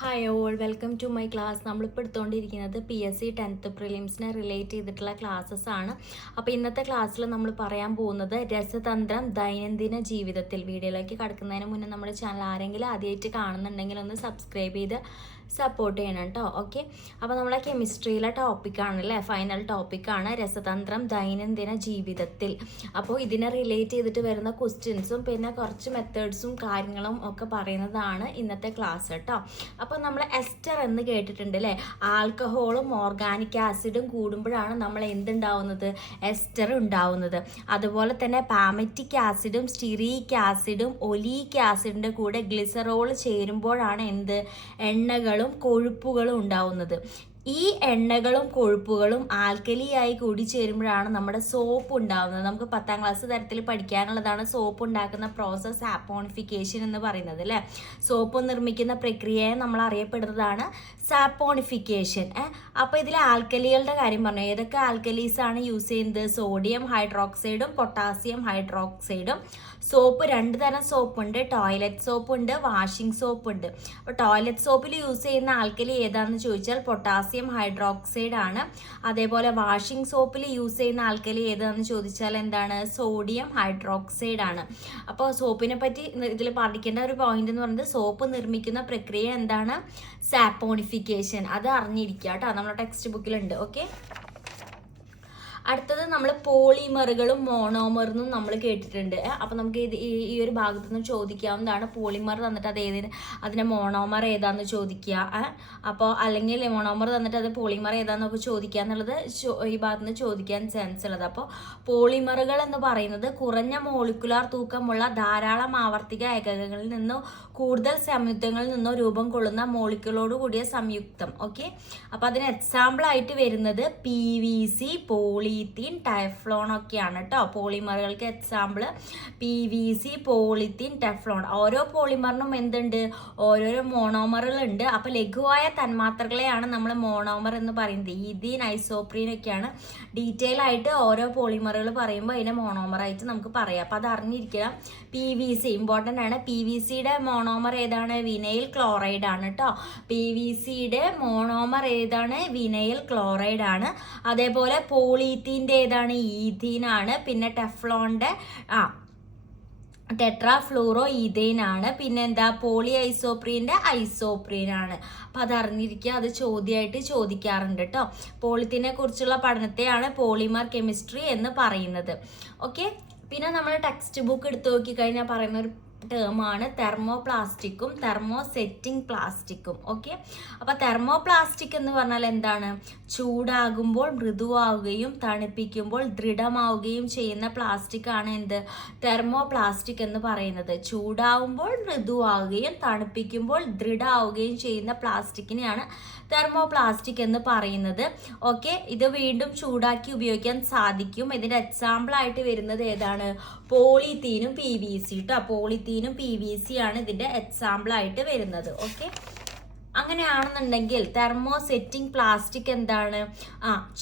Hi all, welcome to my class. നമ്മളിപ്പോൾ എടുത്തുകൊണ്ടിരിക്കുന്നത് PSC 10th പ്രിലിംസിനെ റിലേറ്റ് ചെയ്തിട്ടുള്ള ക്ലാസ്സസ് ആണ്. അപ്പോൾ ഇന്നത്തെ ക്ലാസ്സിൽ നമ്മൾ പറയാൻ പോകുന്നത് രസതന്ത്രം ദൈനംദിന ജീവിതത്തിൽ. വീഡിയോയിലേക്ക് കടക്കുന്നതിന് മുന്നേ നമ്മുടെ ചാനൽ ആരെങ്കിലും ആദ്യമായിട്ട് കാണുന്നുണ്ടെങ്കിൽ ഒന്ന് സബ്സ്ക്രൈബ് ചെയ്ത് സപ്പോർട്ട് ചെയ്യണം കേട്ടോ. ഓക്കെ, അപ്പോൾ നമ്മളെ കെമിസ്ട്രിയിലെ ടോപ്പിക്കാണല്ലേ, ഫൈനൽ ടോപ്പിക്കാണ് രസതന്ത്രം ദൈനംദിന ജീവിതത്തിൽ. അപ്പോൾ ഇതിനെ റിലേറ്റ് ചെയ്തിട്ട് വരുന്ന ക്വസ്റ്റ്യൻസും പിന്നെ കുറച്ച് മെത്തേഡ്സും കാര്യങ്ങളും ഒക്കെ പറയുന്നതാണ് ഇന്നത്തെ ക്ലാസ് കേട്ടോ. അപ്പോൾ നമ്മൾ എസ്റ്റർ എന്ന് കേട്ടിട്ടുണ്ട് അല്ലേ. ആൽക്കഹോളും ഓർഗാനിക് ആസിഡും കൂടുമ്പോഴാണ് നമ്മൾ എന്തുണ്ടാവുന്നത്, എസ്റ്റർ ഉണ്ടാവുന്നത്. അതുപോലെ തന്നെ പാമറ്റിക് ആസിഡും സ്റ്റിറിയിക് ആസിഡും ഒലീക് ആസിഡിൻ്റെ കൂടെ ഗ്ലിസറോൾ ചേരുമ്പോഴാണ് എന്ത്, എണ്ണകളും കൊഴുപ്പുകളും ഉണ്ടാവുന്നത്. ഈ എണ്ണകളും കൊഴുപ്പുകളും ആൽക്കലിയായി കൂടി ചേരുമ്പോഴാണ് നമ്മുടെ സോപ്പ് ഉണ്ടാവുന്നത്. നമുക്ക് 10ാം ക്ലാസ് തരത്തിൽ പഠിക്കാനുള്ളതാണ് സോപ്പ് ഉണ്ടാക്കുന്ന പ്രോസസ്സ് സാപ്പോണിഫിക്കേഷൻ എന്ന് പറയുന്നത് അല്ലേ. സോപ്പ് നിർമ്മിക്കുന്ന പ്രക്രിയയെ നമ്മൾ അറിയപ്പെടുന്നതാണ് സാപ്പോണിഫിക്കേഷൻ. അപ്പോൾ ഇതിൽ ആൽക്കലികളുടെ കാര്യം പറഞ്ഞു. ഏതൊക്കെ ആൽക്കലീസ് ആണ് യൂസ് ചെയ്യുന്നത്? സോഡിയം ഹൈഡ്രോക്സൈഡും പൊട്ടാസ്യം ഹൈഡ്രോക്സൈഡും. സോപ്പ് 2 തരം സോപ്പുണ്ട്, ടോയ്ലറ്റ് സോപ്പ് ഉണ്ട്, വാഷിംഗ് സോപ്പ് ഉണ്ട്. അപ്പോൾ ടോയ്ലറ്റ് സോപ്പിൽ യൂസ് ചെയ്യുന്ന ആൽക്കലി ഏതാണെന്ന് ചോദിച്ചാൽ പൊട്ടാസ്യം ഹൈഡ്രോക്സൈഡ് ആണ്. അതേപോലെ വാഷിംഗ് സോപ്പിൽ യൂസ് ചെയ്യുന്ന ആൽക്കലി ഏതാണെന്ന് ചോദിച്ചാൽ എന്താണ്, സോഡിയം ഹൈഡ്രോക്സൈഡ് ആണ്. അപ്പോൾ സോപ്പിനെ പറ്റി ഇതിൽ പഠിക്കേണ്ട ഒരു പോയിന്റ് എന്ന് പറയുന്നത് സോപ്പ് നിർമ്മിക്കുന്ന പ്രക്രിയ എന്താണ്, സാപ്പോണിഫിക്കേഷൻ. അത് അറിഞ്ഞിരിക്കുക കേട്ടോ, നമ്മുടെ ടെക്സ്റ്റ് ബുക്കിലുണ്ട്. ഓക്കെ, അടുത്തത് നമ്മൾ പോളിമറുകളും മോണോമറെന്നും നമ്മൾ കേട്ടിട്ടുണ്ട്. അപ്പോൾ നമുക്ക് ഈ ഒരു ഭാഗത്തു നിന്ന് ചോദിക്കാവുന്നതാണ്. പോളിമർ തന്നിട്ട് അത് അതിൻ്റെ മോണോമർ ഏതാണെന്ന് ചോദിക്കുക. അപ്പോൾ അല്ലെങ്കിൽ മോണോമർ തന്നിട്ട് അത് പോളിമർ ഏതാണെന്നൊക്കെ ചോദിക്കുക എന്നുള്ളത് ഈ ഭാഗത്ത് നിന്ന് ചോദിക്കാൻ ചാൻസ് ഉള്ളത്. അപ്പോൾ പോളിമറുകൾ എന്ന് പറയുന്നത് കുറഞ്ഞ മോളിക്കുലാർ തൂക്കമുള്ള ധാരാളം ആവർത്തിക ഏകകങ്ങളിൽ നിന്നോ കൂടുതൽ സംയുക്തങ്ങളിൽ നിന്നോ രൂപം കൊള്ളുന്ന മോളിക്കുകളോട് കൂടിയ സംയുക്തം. ഓക്കെ, അപ്പോൾ അതിന് എക്സാമ്പിൾ ആയിട്ട് വരുന്നത് PVC, പോളിത്തീൻ, ടെഫ്ലോൺ ഒക്കെയാണ് കേട്ടോ. പോളിമറുകൾക്ക് എക്സാമ്പിൾ PVC, പോളിത്തീൻ, ടെഫ്ലോൺ. ഓരോ പോളിമറിനും എന്തുണ്ട്, ഓരോരോ മോണോമറുകളുണ്ട്. അപ്പോൾ ലഘുവായ തന്മാത്രകളെയാണ് നമ്മൾ മോണോമർ എന്ന് പറയുന്നത്. ഈഥീൻ, ഐസോപ്രീൻ ഒക്കെയാണ്. ഡീറ്റെയിൽ ആയിട്ട് ഓരോ പോളിമറുകൾ പറയുമ്പോൾ അതിനെ മോണോമറായിട്ട് നമുക്ക് പറയാം. അപ്പോൾ അത് അറിഞ്ഞിരിക്കണം. PVC ഇമ്പോർട്ടൻ്റ് ആണ്. PVCയുടെ മോണോമർ ഏതാണ്, വിനൈൽ ക്ലോറൈഡ് ആണ് കേട്ടോ. PVCയുടെ മോണോമർ ഏതാണ്, വിനൈൽ ക്ലോറൈഡ് ആണ്. അതേപോലെ പോളിത്തീൻ്റെ ഏതാണ്, ഈഥീൻ ആണ്. പിന്നെ ടെഫ്ലോണിൻ്റെ ടെട്രാഫ്ലൂറോ ഈഥെയിൻ ആണ്. പിന്നെ എന്താ, പോളി ഐസോപ്രീൻ്റെ ഐസോപ്രീൻ ആണ്. അപ്പോൾ അത് അറിഞ്ഞിരിക്കുക, അത് ചോദ്യമായിട്ട് ചോദിക്കാറുണ്ട് കേട്ടോ. പോളിത്തീനെ കുറിച്ചുള്ള പഠനത്തെയാണ് പോളിമർ കെമിസ്ട്രി എന്ന് പറയുന്നത്. ഓക്കെ, പിന്നെ നമ്മൾ ടെക്സ്റ്റ് ബുക്ക് എടുത്ത് നോക്കിക്കഴിഞ്ഞാൽ പറയുന്ന ഒരു ടേമാണ് തെർമോപ്ലാസ്റ്റിക്കും തെർമോസെറ്റിംഗ് പ്ലാസ്റ്റിക്കും. ഓക്കെ, അപ്പോൾ തെർമോപ്ലാസ്റ്റിക് എന്ന് പറഞ്ഞാൽ എന്താണ്, ചൂടാകുമ്പോൾ മൃദുവാവുകയും തണുപ്പിക്കുമ്പോൾ ദൃഢമാവുകയും ചെയ്യുന്ന പ്ലാസ്റ്റിക് ആണ് എന്ത്, തെർമോപ്ലാസ്റ്റിക് എന്ന് പറയുന്നത്. ചൂടാവുമ്പോൾ മൃദുവാവുകയും തണുപ്പിക്കുമ്പോൾ ദൃഢമാവുകയും ചെയ്യുന്ന പ്ലാസ്റ്റിക്കിനെയാണ് തെർമോപ്ലാസ്റ്റിക് എന്ന് പറയുന്നത്. ഓക്കെ, ഇത് വീണ്ടും ചൂടാക്കി ഉപയോഗിക്കാൻ സാധിക്കും. ഇതിൻ്റെ എക്സാമ്പിൾ ആയിട്ട് വരുന്നത് ഏതാണ്, പോളിത്തീനും PVC കേട്ടോ. പോളിത്തീനും PVC ആണ് ഇതിൻ്റെ എക്സാമ്പിൾ ആയിട്ട് വരുന്നത്. ഓക്കെ, അങ്ങനെയാണെന്നുണ്ടെങ്കിൽ തെർമോസെറ്റിംഗ് പ്ലാസ്റ്റിക് എന്താണ്,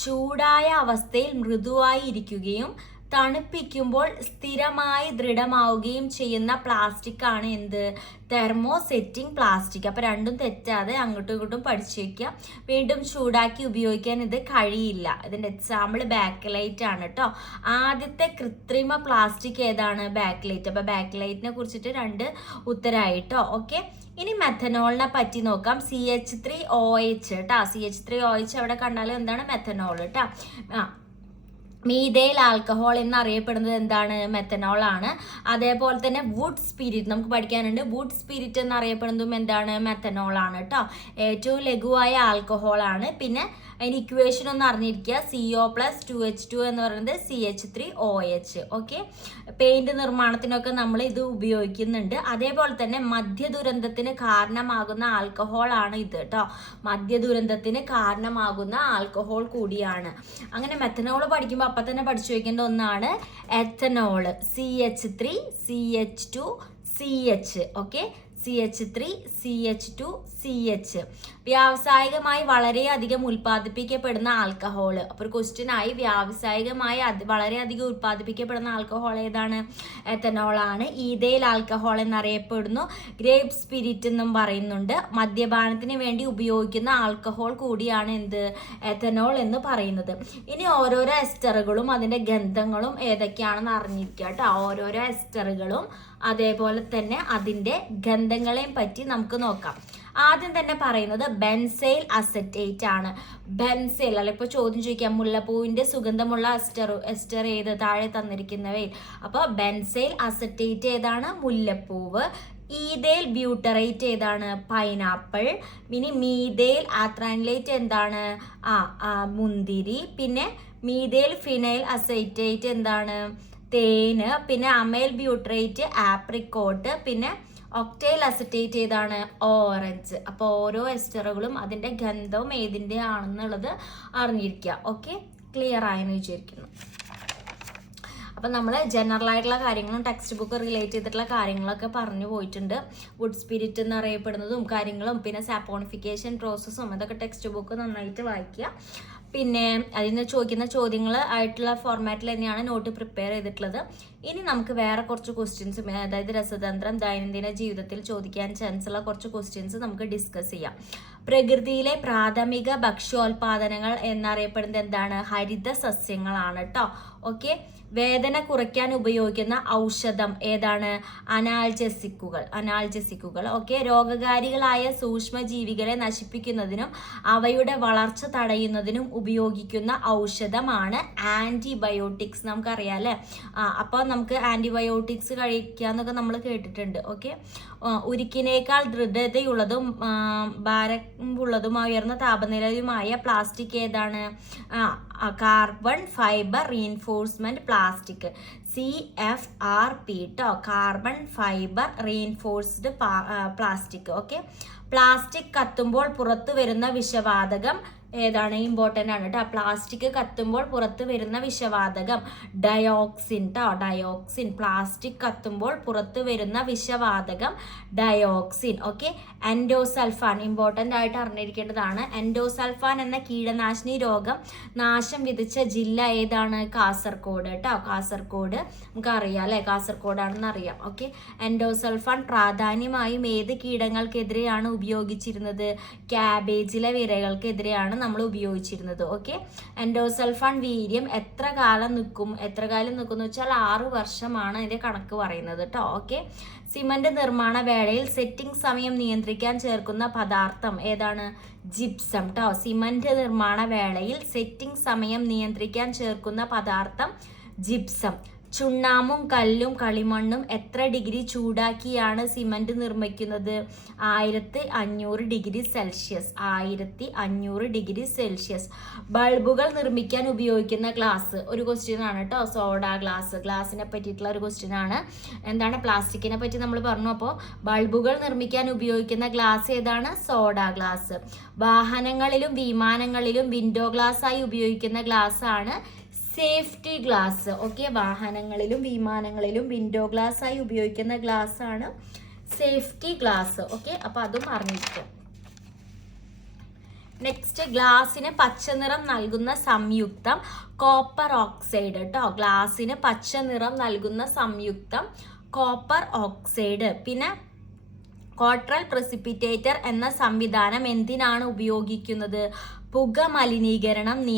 ചൂടായ അവസ്ഥയിൽ മൃദുവായി ഇരിക്കുകയും തണുപ്പിക്കുമ്പോൾ സ്ഥിരമായി ദൃഢമാവുകയും ചെയ്യുന്ന പ്ലാസ്റ്റിക് ആണ് എന്ത്, തെർമോസെറ്റിംഗ് പ്ലാസ്റ്റിക്. അപ്പോൾ രണ്ടും തെറ്റാതെ അങ്ങോട്ടും ഇങ്ങോട്ടും പഠിച്ചു വയ്ക്കുക. വീണ്ടും ചൂടാക്കി ഉപയോഗിക്കാൻ ഇത് കഴിയില്ല. ഇതിൻ്റെ എക്സാമ്പിൾ ബാക്ക്ലൈറ്റ് ആണ് കേട്ടോ. ആദ്യത്തെ കൃത്രിമ പ്ലാസ്റ്റിക് ഏതാണ്, ബാക്ക്ലൈറ്റ്. അപ്പോൾ ബാക്ക്ലൈറ്റിനെ കുറിച്ചിട്ട് 2 ഉത്തരമായിട്ടോ. ഓക്കെ, ഇനി മെഥനോളിനെ പറ്റി നോക്കാം. CH3OH കേട്ടോ. CH3OH അവിടെ കണ്ടാലും എന്താണ്, മെഥനോൾ കേട്ടോ. മീഥൈൽ ആൽക്കഹോൾ എന്നറിയപ്പെടുന്നത് എന്താണ്, മെത്തനോൾ ആണ്. അതേപോലെ തന്നെ വുഡ് സ്പിരിറ്റ് നമുക്ക് പഠിക്കാനുണ്ട്. വുഡ് സ്പിരിറ്റ് എന്നറിയപ്പെടുന്നതും എന്താണ്, മെത്തനോൾ ആണ് കേട്ടോ. ഏറ്റവും ലഘുവായ ആൽക്കഹോൾ ആണ്. പിന്നെ അതിന് ഇക്വേഷൻ ഒന്ന് അറിഞ്ഞിരിക്കുക. CO+2H2 എന്ന് പറയുന്നത് CH3OH. ഓക്കെ, പെയിന്റ് നിർമ്മാണത്തിനൊക്കെ നമ്മൾ ഇത് ഉപയോഗിക്കുന്നുണ്ട്. അതേപോലെ തന്നെ മദ്യദുരന്തത്തിന് കാരണമാകുന്ന ആൽക്കഹോൾ ആണ് ഇത് കേട്ടോ. മദ്യദുരന്തത്തിന് കാരണമാകുന്ന ആൽക്കഹോൾ കൂടിയാണ്. അങ്ങനെ മെത്തനോൾ പഠിക്കുമ്പോൾ അപ്പം തന്നെ പഠിച്ചു വയ്ക്കേണ്ട ഒന്നാണ് ethanol. CH3 CH2 CH. Okay, CH3, CH2, CH. വ്യാവസായികമായി വളരെയധികം ഉൽപ്പാദിപ്പിക്കപ്പെടുന്ന ആൽക്കഹോൾ. അപ്പോൾ ഒരു ക്വസ്റ്റ്യൻ ആയി, വ്യാവസായികമായി വളരെയധികം ഉൽപ്പാദിപ്പിക്കപ്പെടുന്ന ആൽക്കഹോൾ ഏതാണ്? എത്തനോൾ ആണ്. ഈഥൈൽ ആൽക്കഹോൾ എന്നറിയപ്പെടുന്നു. ഗ്രേപ്പ് സ്പിരിറ്റ് എന്നും പറയുന്നുണ്ട്. മദ്യപാനത്തിന് വേണ്ടി ഉപയോഗിക്കുന്ന ആൽക്കഹോൾ കൂടിയാണ് എന്ത്? എത്തനോൾ എന്ന് പറയുന്നത്. ഇനി ഓരോരോ എസ്റ്ററുകളും അതിൻ്റെ ഗന്ധങ്ങളും ഏതൊക്കെയാണെന്ന് അറിഞ്ഞിരിക്കുക കേട്ടോ. ഓരോരോ എസ്റ്ററുകളും അതേപോലെ തന്നെ അതിൻ്റെ ഗന്ധങ്ങളെയും പറ്റി നമുക്ക് നോക്കാം. ആദ്യം തന്നെ പറയുന്നത് ബെൻസൈൽ അസറ്റേറ്റ് ആണ്. ബെൻസൈൽ അല്ല, ഇപ്പോൾ ചോദ്യം ചോദിക്കാം, മുല്ലപ്പൂവിൻ്റെ സുഗന്ധമുള്ള എസ്റ്റർ ഏത്? താഴെ തന്നിരിക്കുന്നവയിൽ. അപ്പോൾ ബെൻസൈൽ അസറ്റേറ്റ് ഏതാണ്? മുല്ലപ്പൂവ്. ഈഥൈൽ ബ്യൂട്ടറേറ്റ് ഏതാണ്? പൈനാപ്പിൾ. ഇനി മീഥൈൽ ആത്രാൻലേറ്റ് എന്താണ്? മുന്തിരി. പിന്നെ മീഥൈൽ ഫിനൈൽ അസൈറ്റേറ്റ് എന്താണ്? തേന്. പിന്നെ അമൈൽ ബ്യൂട്ടറേറ്റ് ആപ്രിക്കോട്ട്. പിന്നെ ഒക്ടൈൽ അസറ്റേറ്റ് ഏതാണ്? ഓറഞ്ച്. അപ്പോൾ ഓരോ എസ്റ്ററുകളും അതിൻ്റെ ഗന്ധവും ഏതിൻ്റെ ആണെന്നുള്ളത് അറിഞ്ഞിരിക്കുക. ഓക്കെ, ക്ലിയർ ആയെന്ന് വിചാരിക്കുന്നു. അപ്പം നമ്മൾ ജനറൽ ആയിട്ടുള്ള കാര്യങ്ങളും ടെക്സ്റ്റ് ബുക്ക് റിലേറ്റ് ചെയ്തിട്ടുള്ള കാര്യങ്ങളൊക്കെ പറഞ്ഞു പോയിട്ടുണ്ട്. വുഡ് സ്പിരിറ്റ് എന്നറിയപ്പെടുന്നതും കാര്യങ്ങളും പിന്നെ സാപ്പോണിഫിക്കേഷൻ പ്രോസസ്സും അതൊക്കെ ടെക്സ്റ്റ് ബുക്ക് നന്നായിട്ട് വായിക്കുക. പിന്നെ അതിൽ നിന്ന് ചോദിക്കുന്ന ചോദ്യങ്ങൾ ആയിട്ടുള്ള ഫോർമാറ്റിൽ തന്നെയാണ് നോട്ട് പ്രിപ്പയർ ചെയ്തിട്ടുള്ളത്. ഇനി നമുക്ക് വേറെ കുറച്ച് ക്വസ്റ്റ്യൻസ്, അതായത് രസതന്ത്രം ദൈനംദിന ജീവിതത്തിൽ ചോദിക്കാൻ ചാൻസ് ഉള്ള കുറച്ച് ക്വസ്റ്റ്യൻസ് നമുക്ക് ഡിസ്കസ് ചെയ്യാം. പ്രകൃതിയിലെ പ്രാഥമിക ഭക്ഷ്യോൽപാദനങ്ങൾ എന്നറിയപ്പെടുന്നത് എന്താണ്? ഹരിത സസ്യങ്ങളാണ് കേട്ടോ. ഓക്കെ, വേദന കുറയ്ക്കാൻ ഉപയോഗിക്കുന്ന ഔഷധം ഏതാണ്? അനാൽജസിക്കുകൾ. ഓക്കെ, രോഗകാരികളായ സൂക്ഷ്മജീവികളെ നശിപ്പിക്കുന്നതിനും അവയുടെ വളർച്ച തടയുന്നതിനും ഉപയോഗിക്കുന്ന ഔഷധമാണ് ആന്റിബയോട്ടിക്സ്. നമുക്കറിയാം അല്ലേ? അപ്പോൾ നമുക്ക് ആന്റിബയോട്ടിക്സ് കഴിക്കാന്നൊക്കെ നമ്മൾ കേട്ടിട്ടുണ്ട്. ഓക്കെ, ഉരുക്കിനേക്കാൾ ദൃഢതയുള്ളതും ഭാരമുള്ളതും ഉയർന്ന താപനിലയുമായ പ്ലാസ്റ്റിക് ഏതാണ്? Carbon fibre reinforcement plastic, CFRP ട്ടോ. Carbon fibre reinforced plastic. Okay, plastic കത്തുമ്പോൾ പുറത്തു വരുന്ന വിഷവാതകം ഏതാണ്? ഇമ്പോർട്ടൻ്റ് ആണ് കേട്ടോ. പ്ലാസ്റ്റിക് കത്തുമ്പോൾ പുറത്ത് വരുന്ന വിഷവാതകം ഡയോക്സിൻ ട്ടോ. ഡയോക്സിൻ. പ്ലാസ്റ്റിക് കത്തുമ്പോൾ പുറത്ത് വരുന്ന വിഷവാതകം ഡയോക്സിൻ. ഓക്കെ, എൻഡോസൾഫാൻ ഇമ്പോർട്ടൻ്റ് ആയിട്ട് അറിഞ്ഞിരിക്കേണ്ടതാണ്. എൻഡോസൾഫാൻ എന്ന കീടനാശിനി രോഗം നാശം വിധിച്ച ജില്ല ഏതാണ്? കാസർഗോഡ് ട്ടോ. കാസർഗോഡ് നമുക്കറിയാം അല്ലേ? കാസർഗോഡാണെന്ന് അറിയാം. ഓക്കെ, എൻഡോസൾഫാൻ പ്രാധാന്യമായും ഏത് കീടങ്ങൾക്കെതിരെയാണ് ഉപയോഗിച്ചിരുന്നത്? ക്യാബേജിലെ വിരകൾക്കെതിരെയാണ് നമ്മൾ ഉപയോഗിച്ചിരുന്നത്. ഓക്കെ, എൻഡോസൾഫാൻ വീര്യം എത്ര കാലം നിൽക്കും എന്ന് വെച്ചാൽ 6 വർഷമാണ് അതിന്റെ കണക്ക് പറയുന്നത് കേട്ടോ. ഓക്കെ, സിമന്റ് നിർമ്മാണ വേളയിൽ സെറ്റിംഗ് സമയം നിയന്ത്രിക്കാൻ ചേർക്കുന്ന പദാർത്ഥം ഏതാണ്? ജിപ്സം ട്ടോ. സിമന്റ് നിർമ്മാണ വേളയിൽ സെറ്റിംഗ് സമയം നിയന്ത്രിക്കാൻ ചേർക്കുന്ന പദാർത്ഥം ജിപ്സം. ചുണ്ണാമ്പും കല്ലും കളിമണ്ണും എത്ര ഡിഗ്രി ചൂടാക്കിയാണ് സിമന്റ് നിർമ്മിക്കുന്നത്? 1500 ഡിഗ്രി സെൽഷ്യസ്. 1500 degree Celsius. ബൾബുകൾ നിർമ്മിക്കാൻ ഉപയോഗിക്കുന്ന ഗ്ലാസ് ഒരു ക്വസ്റ്റ്യൻ ആണ് കേട്ടോ. Soda glass. ഗ്ലാസിനെ പറ്റിയിട്ടുള്ള ഒരു ക്വസ്റ്റ്യൻ ആണ്. എന്താണ്? പ്ലാസ്റ്റിക്കിനെ പറ്റി നമ്മൾ പറഞ്ഞു. അപ്പോൾ ബൾബുകൾ നിർമ്മിക്കാൻ ഉപയോഗിക്കുന്ന ഗ്ലാസ് ഏതാണ്? Soda glass. വാഹനങ്ങളിലും വിമാനങ്ങളിലും വിൻഡോ ഗ്ലാസ് ആയി ഉപയോഗിക്കുന്ന ഗ്ലാസ് ആണ് സേഫ്റ്റി ഗ്ലാസ്. ഓക്കെ, വാഹനങ്ങളിലും വിമാനങ്ങളിലും വിൻഡോ ഗ്ലാസ് ആയി ഉപയോഗിക്കുന്ന ഗ്ലാസ് ആണ് സേഫ്റ്റി ഗ്ലാസ്. ഓക്കെ, അപ്പൊ അതും അറിഞ്ഞിരിക്കും. നെക്സ്റ്റ്, ഗ്ലാസിന് പച്ച നിറം നൽകുന്ന സംയുക്തം കോപ്പർ ഓക്സൈഡ് കേട്ടോ. ഗ്ലാസിന് പച്ച നിറം നൽകുന്ന സംയുക്തം കോപ്പർ ഓക്സൈഡ്. പിന്നെ കോട്രൽ പ്രസിപ്പിറ്റേറ്റർ എന്ന സംവിധാനം എന്തിനാണ് ഉപയോഗിക്കുന്നത്? പുക മലിനീകരണം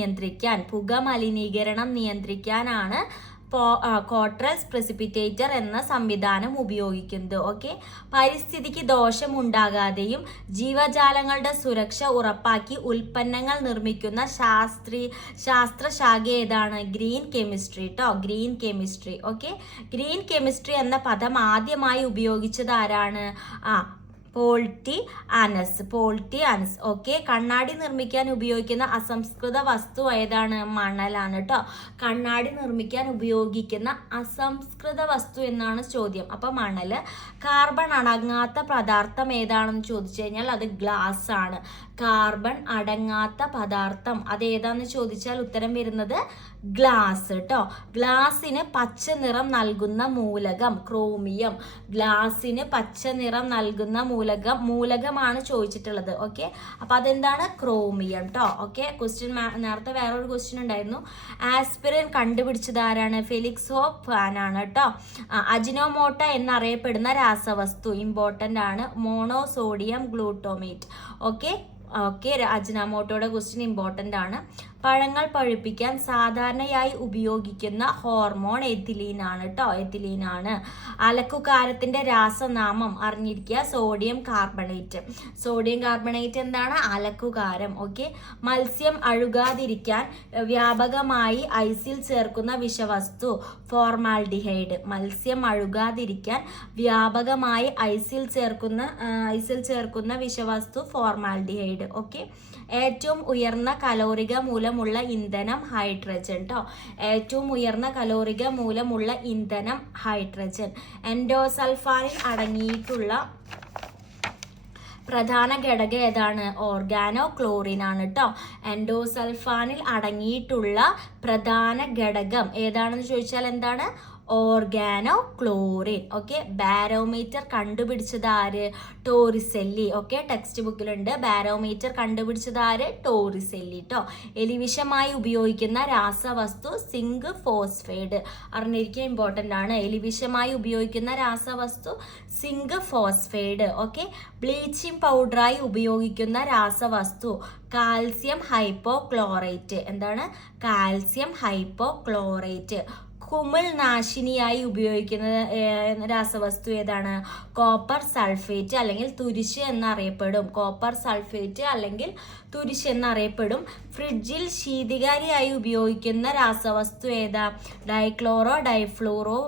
നിയന്ത്രിക്കാനാണ് കോട്രൽ പ്രസിപ്പിറ്റേറ്റർ എന്ന സംവിധാനം ഉപയോഗിക്കുന്നത്. ഓക്കെ, പരിസ്ഥിതിക്ക് ദോഷമുണ്ടാകാതെയും ജീവജാലങ്ങളുടെ സുരക്ഷ ഉറപ്പാക്കി ഉൽപ്പന്നങ്ങൾ നിർമ്മിക്കുന്ന ശാസ്ത്രശാഖ ഏതാണ്? ഗ്രീൻ കെമിസ്ട്രി ട്ടോ. Green chemistry. Okay, green chemistry എന്ന പദം ആദ്യമായി ഉപയോഗിച്ചത് ആരാണ്? പോൾട്ടി അനസ്. ഓക്കെ. കണ്ണാടി നിർമ്മിക്കാൻ ഉപയോഗിക്കുന്ന അസംസ്കൃത വസ്തു ഏതാണ്? മണലാണ് കേട്ടോ. കണ്ണാടി നിർമ്മിക്കാൻ ഉപയോഗിക്കുന്ന അസംസ്കൃത വസ്തു എന്നാണ് ചോദ്യം. അപ്പൊ മണല്. കാർബൺ അടങ്ങാത്ത പദാർത്ഥം ഏതാണെന്ന് ചോദിച്ചു കഴിഞ്ഞാൽ അത് ഗ്ലാസ് ആണ്. കാർബൺ അടങ്ങാത്ത പദാർത്ഥം അത് ഏതാന്ന് ചോദിച്ചാൽ ഉത്തരം വരുന്നത് ഗ്ലാസ് കേട്ടോ. ഗ്ലാസിന് പച്ച നിറം നൽകുന്ന മൂലകം ക്രോമിയം. ഗ്ലാസിന് പച്ച നിറം നൽകുന്ന മൂലകമാണ് ചോദിച്ചിട്ടുള്ളത്. ഓക്കെ, അപ്പൊ അതെന്താണ്? ക്രോമിയം കേട്ടോ. ഓക്കെ, ക്വസ്റ്റ്യൻ നേരത്തെ വേറൊരു ക്വസ്റ്റ്യൻ ഉണ്ടായിരുന്നു. ആസ്പിരിൻ കണ്ടുപിടിച്ചത് ആരാണ്? ഫെലിക്സ് ഹോഫ്മാൻ ആണ് കേട്ടോ. അജിനോമോട്ടോ എന്നറിയപ്പെടുന്ന രാസവസ്തു ഇമ്പോർട്ടൻ്റ് ആണ്. മോണോസോഡിയം ഗ്ലൂട്ടോമേറ്റ്. ഓക്കെ, അജിനോമോട്ടോയുടെ ക്വസ്റ്റ്യൻ ഇമ്പോർട്ടൻ്റ് ആണ്. പഴങ്ങൾ പഴുപ്പിക്കാൻ സാധാരണയായി ഉപയോഗിക്കുന്ന ഹോർമോൺ എഥിലീൻ ആണ് കേട്ടോ. എഥിലീൻ ആണ്. അലക്കുകാരത്തിന്റെ രാസനാമം അറിഞ്ഞിരിക്കുക, സോഡിയം കാർബണേറ്റ്. സോഡിയം കാർബണേറ്റ് എന്താണ്? അലക്കുകാരം. ഓക്കെ. മത്സ്യം അഴുകാതിരിക്കാൻ വ്യാപകമായി ഐസിൽ ചേർക്കുന്ന വിഷവസ്തു ഫോർമാൽഡിഹൈഡ്. മത്സ്യം അഴുകാതിരിക്കാൻ വ്യാപകമായി ഐസിൽ ചേർക്കുന്ന വിഷവസ്തു ഫോർമാൽഡിഹൈഡ്. ഓക്കെ. ഏറ്റവും ഉയർന്ന കലോറിക മൂലമുള്ള ഇന്ധനം ഹൈഡ്രജൻ ട്ടോ. ഏറ്റവും ഉയർന്ന കലോറിക മൂലമുള്ള ഇന്ധനം ഹൈഡ്രജൻ. എൻഡോസൾഫാനിൽ അടങ്ങിയിട്ടുള്ള പ്രധാന ഘടകം ഏതാണ്? ഓർഗാനോ ക്ലോറിൻ ആണ് കേട്ടോ. എൻഡോസൾഫാനിൽ അടങ്ങിയിട്ടുള്ള പ്രധാന ഘടകം ഏതാണെന്ന് ചോദിച്ചാൽ എന്താണ്? Organo chlorine. ഓക്കെ. ബാരോമീറ്റർ കണ്ടുപിടിച്ചത് ആര്? ടോറിസെല്ലി. ഓക്കെ, ടെക്സ്റ്റ് ബുക്കിലുണ്ട്. ബാരോമീറ്റർ കണ്ടുപിടിച്ചത് ആര്? ടോറിസെല്ലി ട്ടോ. എലിവിഷമായി ഉപയോഗിക്കുന്ന രാസവസ്തു സിങ്ക് ഫോസ്ഫൈഡ്. അറിഞ്ഞിരിക്കുക, ഇമ്പോർട്ടൻ്റ് ആണ്. എലിവിഷമായി ഉപയോഗിക്കുന്ന രാസവസ്തു സിങ്ക് ഫോസ്ഫൈഡ്. ഓക്കെ. ബ്ലീച്ചിങ് പൗഡറായി ഉപയോഗിക്കുന്ന രാസവസ്തു കാൽസ്യം ഹൈപ്പോക്ലോറേറ്റ്. എന്താണ്? Calcium hypochlorite. കുമിൾ നാശിനിയായി ഉപയോഗിക്കുന്ന രാസവസ്തു ഏതാണ്? കോപ്പർ സൾഫേറ്റ് അല്ലെങ്കിൽ തുരിശ് എന്നറിയപ്പെടും. കോപ്പർ സൾഫേറ്റ് അല്ലെങ്കിൽ തുരിശ് എന്നറിയപ്പെടും. ഫ്രിഡ്ജിൽ ശീതകാരിയായി ഉപയോഗിക്കുന്ന രാസവസ്തു ഏതാ? Dichloro difluoro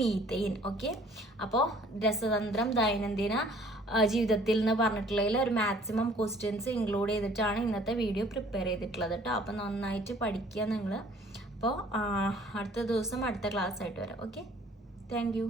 methane. ഓക്കെ. അപ്പോൾ രസതന്ത്രം ദൈനംദിന ജീവിതത്തിൽ എന്ന് പറഞ്ഞിട്ടുള്ളതിൽ ഒരു മാക്സിമം ക്വസ്റ്റ്യൻസ് ഇൻക്ലൂഡ് ചെയ്തിട്ടാണ് ഇന്നത്തെ വീഡിയോ പ്രിപ്പയർ ചെയ്തിട്ടുള്ളത് കേട്ടോ. അപ്പോൾ നന്നായിട്ട് പഠിക്കുക നിങ്ങൾ. അപ്പോൾ അടുത്ത ദിവസം അടുത്ത ക്ലാസ് ആയിട്ട് വരാം. Okay, thank you.